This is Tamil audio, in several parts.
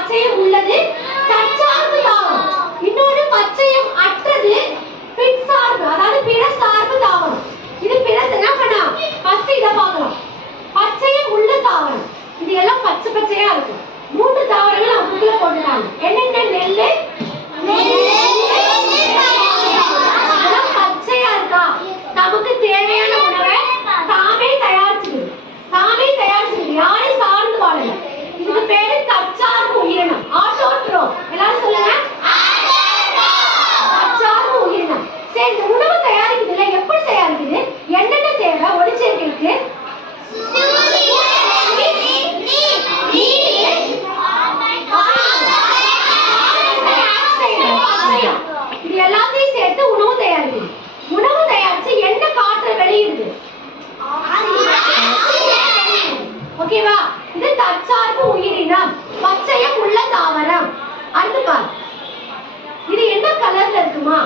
பச்சையம் உள்ளது தற்சார்பு தாவரம். இன்னொரு பச்சையம் அற்றது பின் சார்பு அதாவது பிற சார்பு தாவரம். இது பிற என்ன பண்ணா இதை பார்க்கலாம். பச்சையம் உள்ள தாவரம். இது எல்லாம் பச்சை பச்சையா இருக்கும். மூன்று தாவரங்கள் அவங்களுக்குள்ள போட்டுட்டாங்க. என்னென்ன? நெல்லு. பச்சையா இருக்கா? நமக்கு தேவையான தற்சார்பு உயிரினம் பச்சையம் உள்ள தாவரம். அடுத்து பார். இது என்ன கலர்ல இருக்குமா?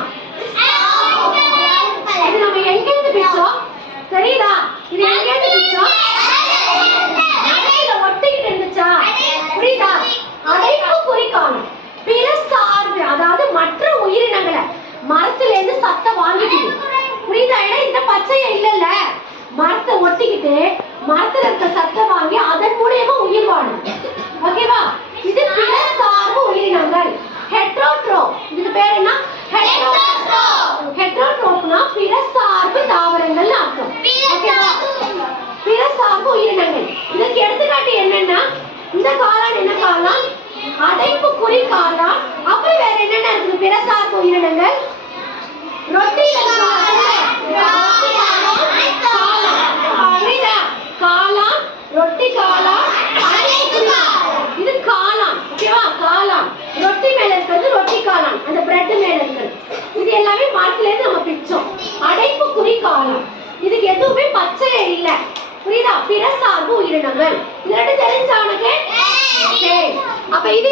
இது நம்ம எங்க இருந்து பிடிச்சோம் தெரியுதா? இது எங்க இருந்து பிடிச்சோம் அடையில ஒட்டிக்கிட்டு இருந்துச்சா? புரியுதா? அடைப்பு குறிக்காணும் பிற சார்பு அதாவது மற்ற உயிரினங்களை மரத்துல இருந்து சத்தம் வாங்கிக்குது. புரியுதா? ஏன்னா இந்த பச்சைய இல்லல்ல. மரத்தை ஒட்டிக்கிட்டு மரத்துல இருக்க சத்தம் ஓகேவா பிற சார்பு உயிரினங்கள். இதற்கு எடுத்துக்காட்டு என்னன்னா இந்த காளான் என்ன காளான்? அடைப்பு குறி காளான். அப்புறம் வேற என்னென்ன இருக்குது பிற சார்பு உயிரினங்கள் ரொட்டி புரியுதா காளான் ரொட்டி காளான் அடைப்புக்குறி. இது காளான் ஓகேவா காளான் ரொட்டி மேல இருக்கிறது ரொட்டி காளான் அந்த பிரெட் மேல இருக்கிறது இது எல்லாமே மரத்துல இருந்து நம்ம பிச்சோம் அடைப்பு குறி காளான் இதுக்கு எதுவுமே பச்சையே இல்ல புரியுதா? பிற சார்பு உயிரினங்கள். இது ரெண்டு தெரிஞ்சா உனக்கு சரி. அப்ப இது